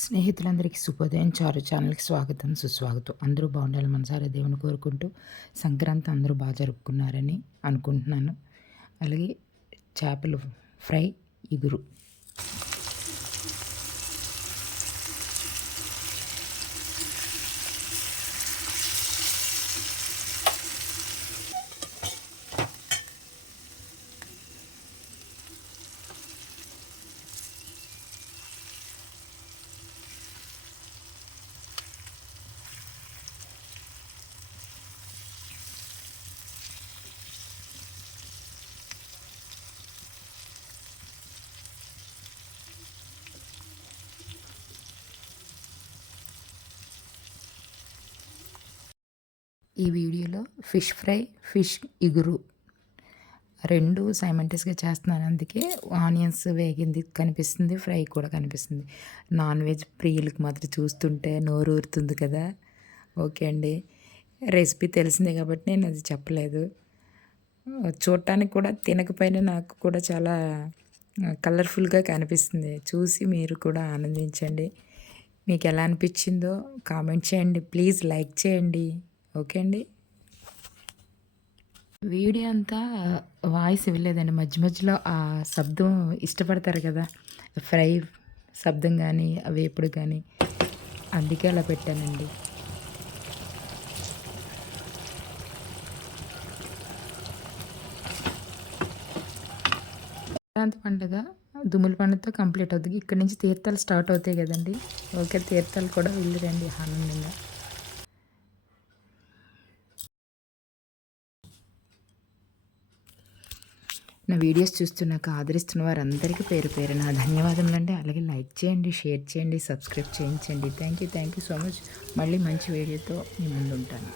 స్నేహితులందరికీ శుభోదయం. చారు ఛానల్కి స్వాగతం సుస్వాగతం. అందరూ బాగుండాలి మనసారా దేవుని కోరుకుంటూ సంక్రాంతి అందరూ బాగా జరుపుకున్నారని అనుకుంటున్నాను. అలాగే చేపలు ఫ్రై ఇగురు. ఈ వీడియోలో ఫిష్ ఫ్రై ఫిష్ ఇగురు రెండు సైమంటస్గా చేస్తున్నాను. అందుకే ఆనియన్స్ వేగింది కనిపిస్తుంది ఫ్రై కూడా కనిపిస్తుంది. నాన్ వెజ్ ప్రియులకు మాత్రం చూస్తుంటే నోరు ఊరుతుంది కదా. ఓకే అండి. రెసిపీ తెలిసిందే కాబట్టి నేను అది చెప్పలేదు. చూడటానికి కూడా తినకపోయినా నాకు కూడా చాలా కలర్ఫుల్గా కనిపిస్తుంది. చూసి మీరు కూడా ఆనందించండి. మీకు ఎలా అనిపించిందో కామెంట్ చేయండి. ప్లీజ్ లైక్ చేయండి. ఓకే అండి. వీడియో అంతా వాయిస్ ఇవ్వలేదండి. మధ్య మధ్యలో ఆ శబ్దం ఇష్టపడతారు కదా. ఫ్రై శబ్దం కానీ అవి ఎప్పుడు కానీ అందుకే అలా పెట్టానండి. సంక్రాంతి పండుగ దుమ్ముల పండుగతో కంప్లీట్ అవుతుంది ఇక్కడ నుంచి తీర్థాలు స్టార్ట్ అవుతాయి కదండి. ఓకే తీర్థాలు కూడా వెళ్ళిరండి ఆనందంగా. నా వీడియోస్ చూస్తున్నాక ఆదరిస్తున్న వారందరికీ పేరు పేరు నా ధన్యవాదములు అండి అలాగే లైక్ చేయండి షేర్ చేయండి సబ్స్క్రైబ్ చేయించండి. Thank you thank you so much మళ్ళీ మంచి వీడియోతో మీ ముందు ఉంటాను.